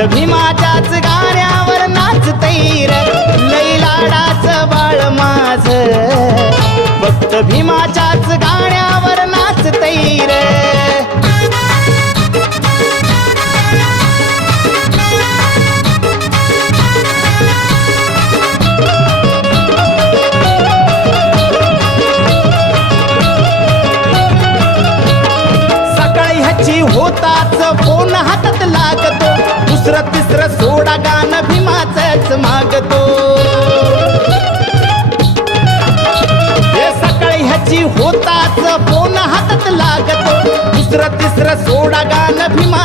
फक्त भीमाच्याच गाण्यावर नाचतैर लई लाडाचं बाळ माझ फक्त भीमाच्याच गाण्यावर नाचतैर होताच फोन हातात लागतो दुसरं तिसरं सोडा गाणं भीमाचंच मागतो सकाळी ह्याची होताच फोन हातात लागतो दुसरं तिसरं सोडा गाणं भीमा